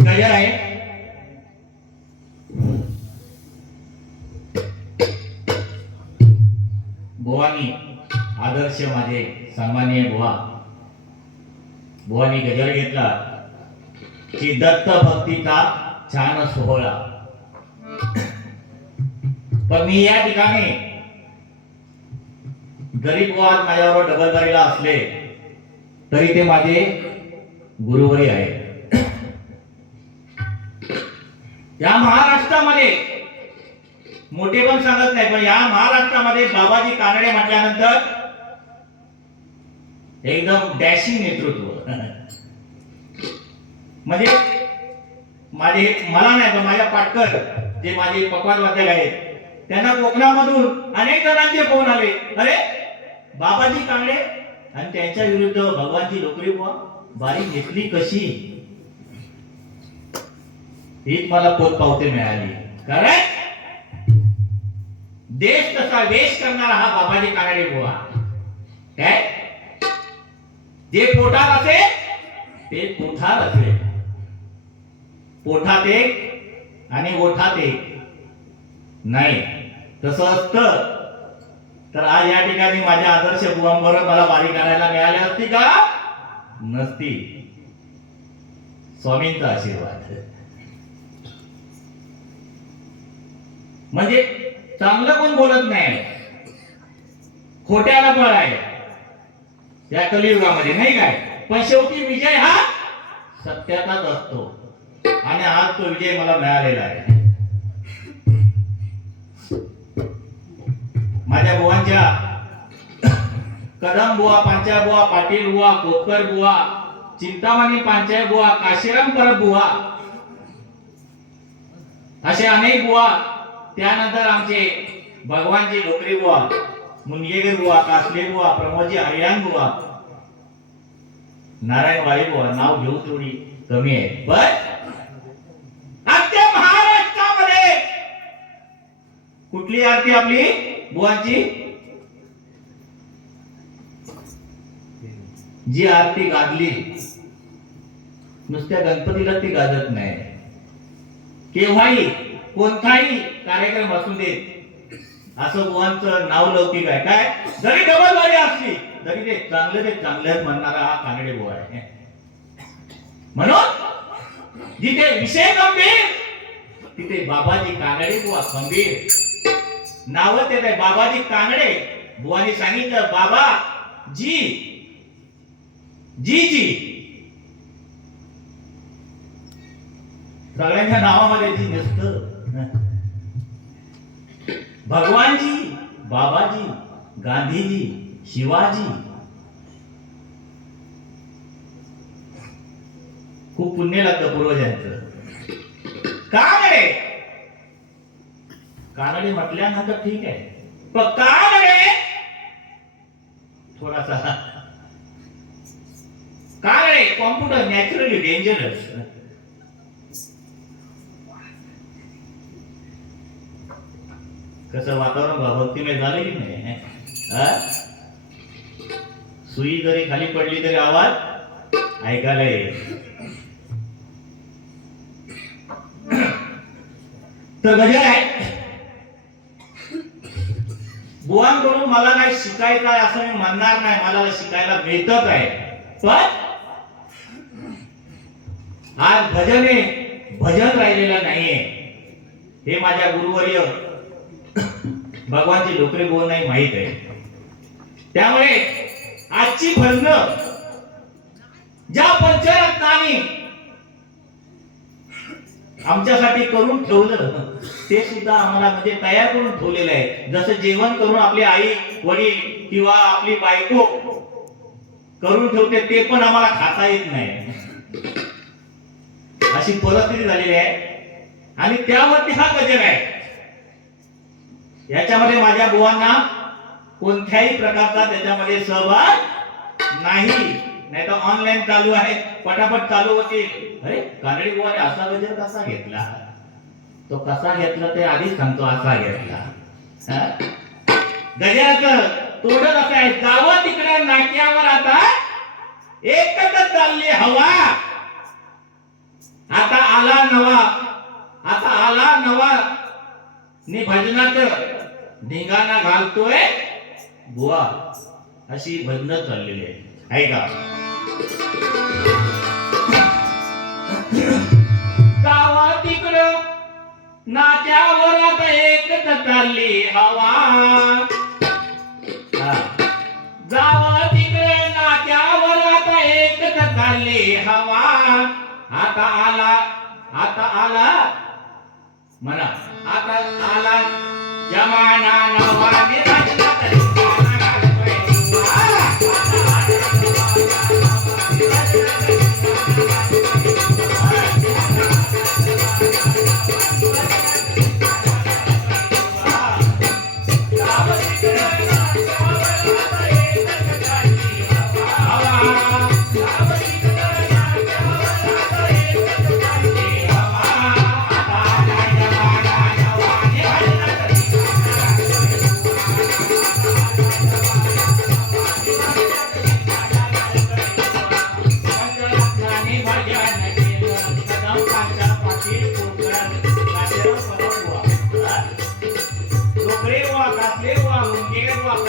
गजर आहे? बुवानी आदर्श माझे सामान्य बुवा. बुवानी गजर घेतला की दत्त भक्तीचा छान सोहळा. पण मी या ठिकाणी गरीब वाद माझ्यावर माझ्याबरोबर डबलदारीला असले तरी ते माझे गुरुवरी आहेत या महाराष्ट्रामध्ये मोठे पण सांगत नाही पण या महाराष्ट्रामध्ये बाबाजी कानडे म्हटल्यानंतर एकदम डॅशिंग नेतृत्व. म्हणजे माझे मला नाही पण माझ्या पाटकर जे माझे पकवानवादक आहेत त्यांना कोकणामधून अनेक जणांचे फोन आले. अरे बाबाजी कानडे आणि त्यांच्या विरुद्ध भगवानची नोकरी बुवा बारी घेतली कशी? हीच मला पोत पावते मिळाली. कारण देश तसा वेश करणारा हा बाबाजी कानडे बुवा. काय? जे पोटात असे ते पोठात असे पोठात एक आणि ओठात एक. नाही तसं असतं. तर आज या ठिकाणी माझ्या आदर्श गुवांबरोबर मला बारी करायला मिळाल्या असती का? नसती. स्वामींचा आशीर्वाद. म्हणजे चांगलं पण बोलत नाही? खोट्याला बळ आहे. या कलियुगामध्ये नाही काय? पण शेवटी विजय हा सत्याचाच असतो. आणि आज तो विजय मला मिळालेला आहे. माझ्या बुवांच्या कदम बुवा पांचा बुवा पाटील बुवा कोतकर बुवा चिंतामणी पांचाय बुवा काशीराम परब बुवा असे अनेक बुवा. त्यानंतर आमचे भगवानजी डोकरे बुवा मुनगेगर बुवा कासले बुवा प्रमोदजी हरियान बुवा नारायण वाळी बुवा नाव घेऊ थोडी कमी आहे. पण आजच्या महाराष्ट्रामध्ये कुठली आरती आपली बुवांची? जी आरती गाजली नुसत्या गणपतीला ती गाजत नाही. केव्हाही कोणताही कार्यक्रम असू देत असं बुवांचं नाव लौकिक आहे. काय? जरी डबल असली तरी ते चांगले ते चांगले म्हणणारा हा कानडे बुवा आहे. म्हणून जिथे विषय गंभीर तिथे बाबाजी कानडे बुवा गंभीर नाव ते बाबाजी कानडे. बुवानी सांगितलं बाबा जी जी जी. सगळ्यांच्या नावामध्ये जी नसतं भगवानजी बाबाजी गांधीजी शिवाजी. खूप पुण्य लागतं पूर्वजांचं. कानडे कानडे म्हटल्यानंतर ठीक आहे. पण कानडे थोडासा कानडे कॉम्प्युटर नॅचरली डेंजरस कसं वातावरण भक्तिमय झालं की नाही सुई जरी खाली पडली तरी आवाज ऐकायला येईल तर गजर आहे. बुवांकडून मला काय शिकायचं आहे असं मी म्हणणार नाही मला शिकायला मिळतच आहे. पण आज भजन हे भजन राहिलेलं नाहीये. हे माझ्या गुरुवर्य भगवानची डोकरे नाही माहीत आहे. त्यामुळे आजची भजन ज्या पंचरत्नानी आमच्यासाठी करून ठेवलं ते सुद्धा आम्हाला म्हणजे तयार करून ठेवलेलं आहे. जसं जेवण करून आपली आई वडील किंवा आपली बायको करून ठेवते ते पण आम्हाला खाता येत नाही. अशी परिस्थिती झालेली आहे. आणि त्यावरती हा गजर आहे. याच्यामध्ये माझ्या बुवांना कोणत्याही प्रकारचा त्याच्यामध्ये सहभाग नाही. नाही तर ऑनलाईन चालू आहे. पटापट चालू होते अरे कानडी बुवाने असा गजर कसा घेतला? तो कसा घेतला ते आधीच सांगतो असा घेतला. हा? गजराचं तोडत असं आहे? जावं तिकडे नाक्यावर आता एकच चालली हवा. आता आला नवा. आता आला नवा. नी भजनात धिंगाणा घालतोय बुवा. अशी भजन चाललेली आहे ऐका गावा तिकडं. नात्यावर आता एकच चालली हवा आता आला आता आला. म्हणा आता आला जमाना नवाने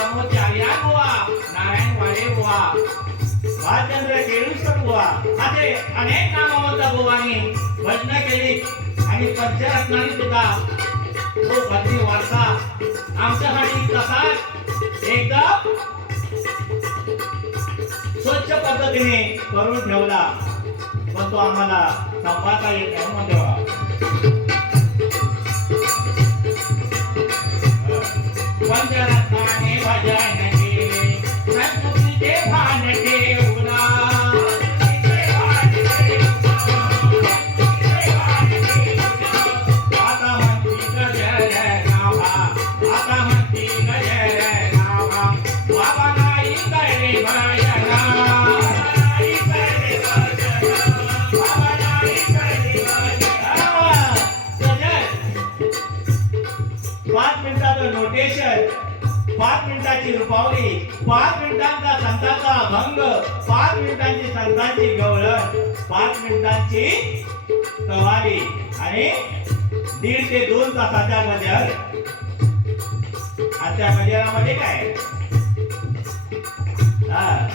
मुंडगे नारायण भालचंद्र असे अनेक केली आणि सुद्धा तो भजनी वारसा आमच्यासाठी तसाच एकदम स्वच्छ पद्धतीने करून ठेवला. पण तो आम्हाला संपाता येत नाही म्हणून तेव्हा केले पावली. पाच मिनिटांचा संतांचा भंग. पाच मिनिटांची संतांची गवळण. पाच मिनिटांची कवाली आणि दीड ते दोन तासाच्या मजल. आजच्या मजलामध्ये काय? हा.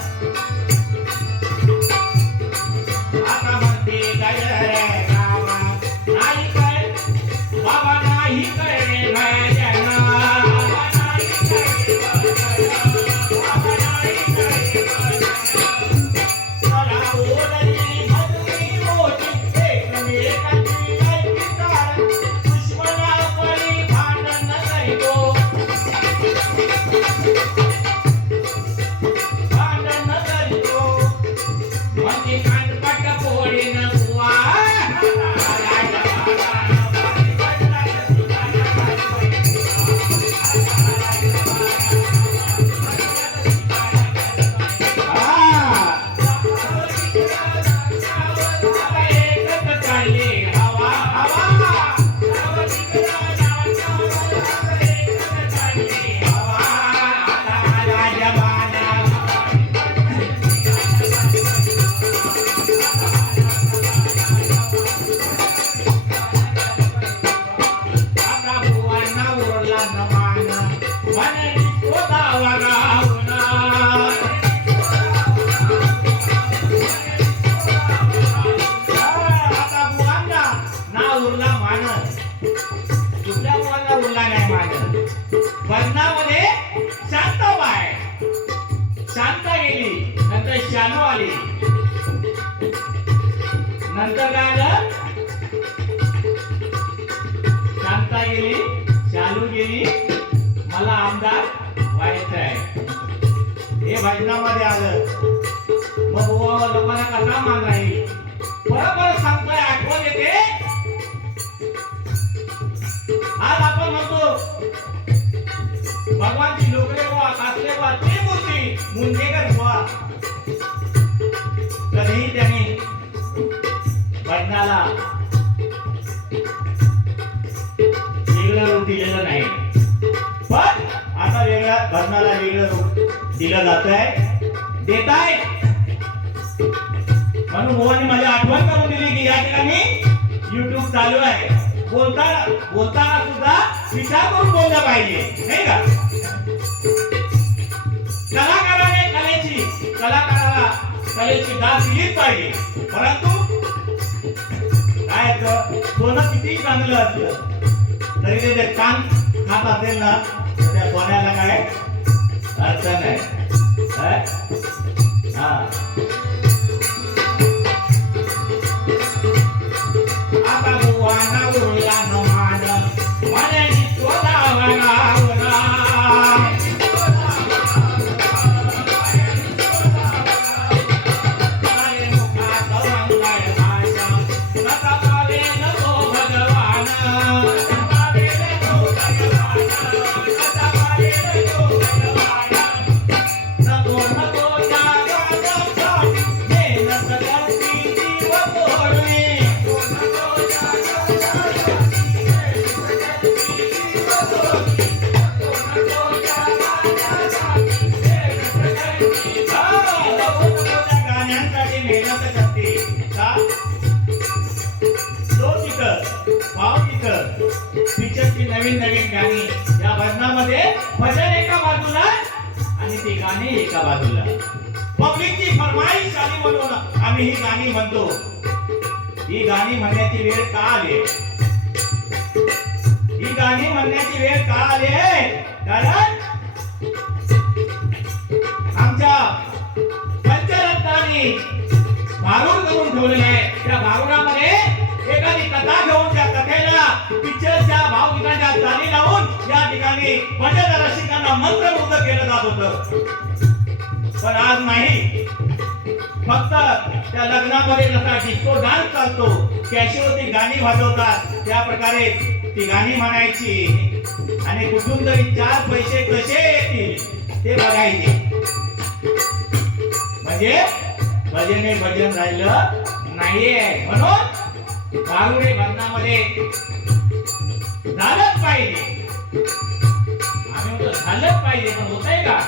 हे भजनामध्ये आलं. मग लोकांना कसा मान राहील? बरोबर सांगतोय आठवण येते. आज आपण म्हणतो भगवानची लोकरे बुवा कासले बुवा मूर्ती मुंजेकर बुवा. कधीही त्याने भजनाला वेगळं रूप दिलेलं नाही. पण आता वेगळ्या भजनाला वेगळं रूप दिलं जात आहे देत आहे म्हणून मोहनने माझी आठवण करून दिली की या ठिकाणी युट्यूब चालू आहे. बोलताना बोलताना सुद्धा विचार करून बोलला पाहिजे. नाही का? कलाकाराने कलेची कलाकाराला कलेची दाद दिलीच पाहिजे. परंतु काय सोनं किती चांगलं असलं तरी ते कान खात असेल ना त्या सोन्याला काय? అర్థమే वेळ का आले ही गाणी म्हणण्याची वेळ का आली आहे. कारण आमच्या पंचरत्नाने भारूड करून ठेवलेलं आहे. त्या भारुडामध्ये एखादी कथा घेऊन त्या कथेला पिक्चरच्या भावगीताच्या चाली लावून या ठिकाणी भजन रसिकांना मंत्रमुग्ध केलं जात होत. पण आज नाही. फक्त त्या लग्नामध्ये जसा डिस्को डान्स चालतो कॅशिओ ती गाणी वाजवतात. त्या प्रकारे ती गाणी म्हणायची. आणि कुठून तरी चार पैसे कसे येतील ते बघायचे. म्हणजे भजने भजन राहिलं नाहीये. म्हणून दारुडे भजनामध्ये झालंच पाहिजे. आम्ही म्हणतो झालंच पाहिजे पण होतंय का?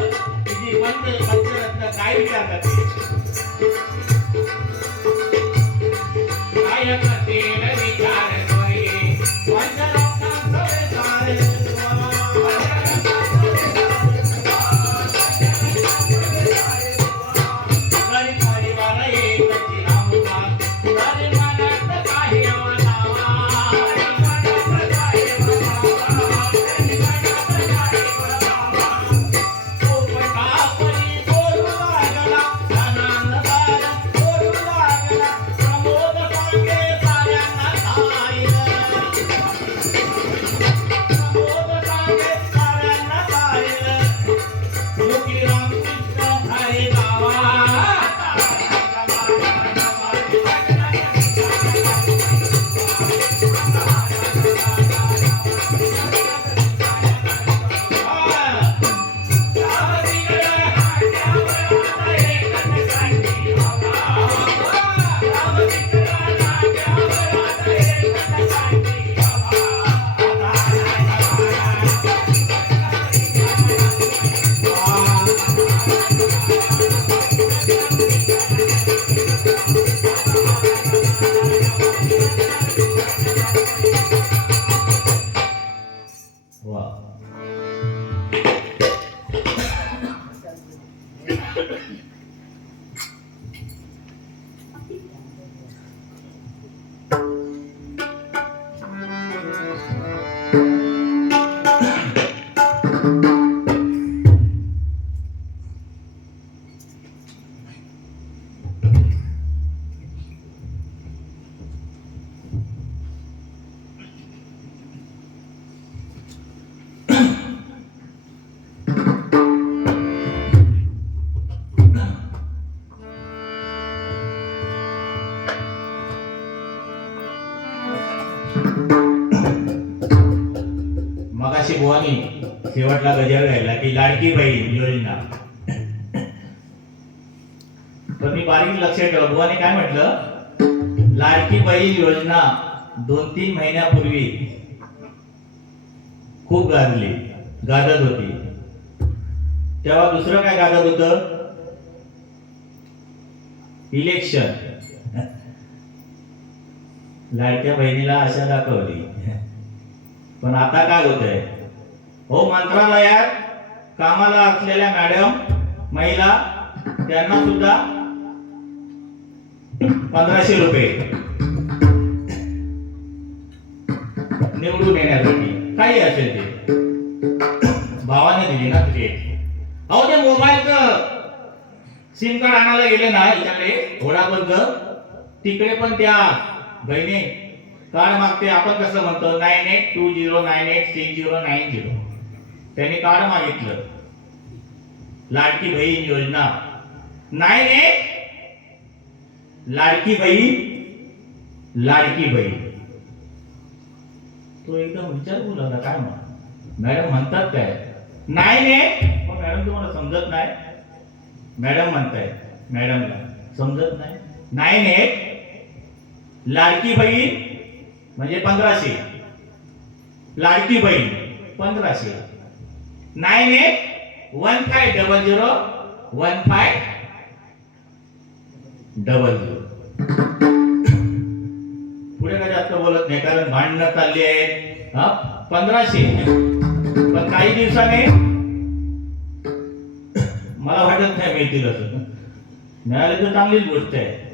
तिची की पंच पंचरत्न काय विचारतात काय करतील विचार बुवानी शेवटला गजर घ्यायला की लाडकी बहीण योजना. पण मी बारीक लक्ष ठेवा बुवाने काय म्हटलं? लाडकी बहीण योजना दोन तीन महिन्यापूर्वी खूप गाजली. गाजत होती. तेव्हा दुसरं काय गाजत होत? इलेक्शन. लाडक्या बहिणीला आशा दाखवली. पण आता काय होत आहे हो मंत्रालयात कामाला असलेल्या मॅडम महिला त्यांना सुद्धा पंधराशे रुपये निवडून येण्यासाठी. काही असेल ते. भावाने दिली ना तुझे अहो ते मोबाईलचं सिम कार्ड आणायला गेले ना इकडे थोडापर्यंत तिकडे पण त्या बहिणी कार्ड मागते आपण कसं म्हणतो nine eight two zero nine eight six zero nine zero त्यांनी काळ मागितलं. लाडकी बहीण योजना. Nine eight Ladki Bahin Ladki Bahin. तो एकदम विचार बोलावला काय म्हणा. मॅडम म्हणतात काय? नाईन एट पण मॅडम तुम्हाला समजत नाही. मॅडम म्हणताय मॅडमला. समजत नाही. नाईन एट लाडकी बहीण म्हणजे पंधराशे. लाडकी बहीण पंधराशे. Nine eight one five double zero one five double zero. पुढे काय जास्त बोलत नाही कारण भांडणं चालली आहे हा पंधराशे. पण काही दिवसाने मला वाटत नाही मिळतील असं. मिळाले तर चांगलीच गोष्ट आहे.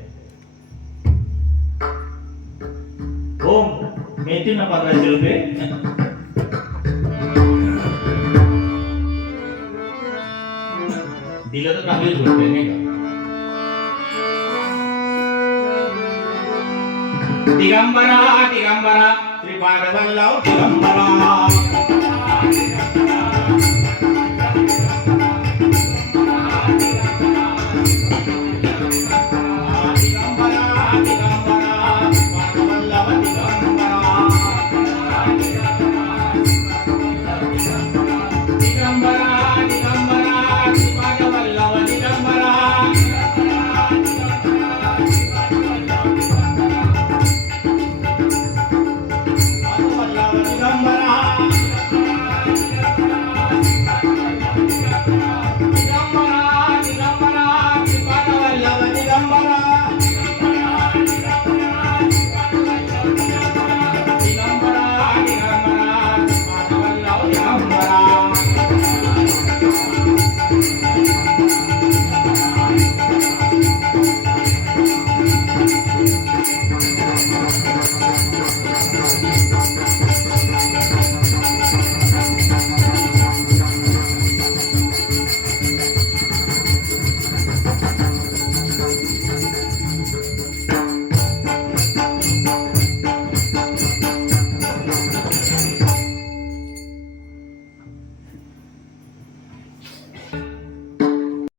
हो मिळतील ना पंधराशे रुपये? दिलं तर चांगलीच गोष्ट आहे नाही का दिगंबरा दिगंबरा श्रीपाद वल्लभ दिगंबरा दिगंबरा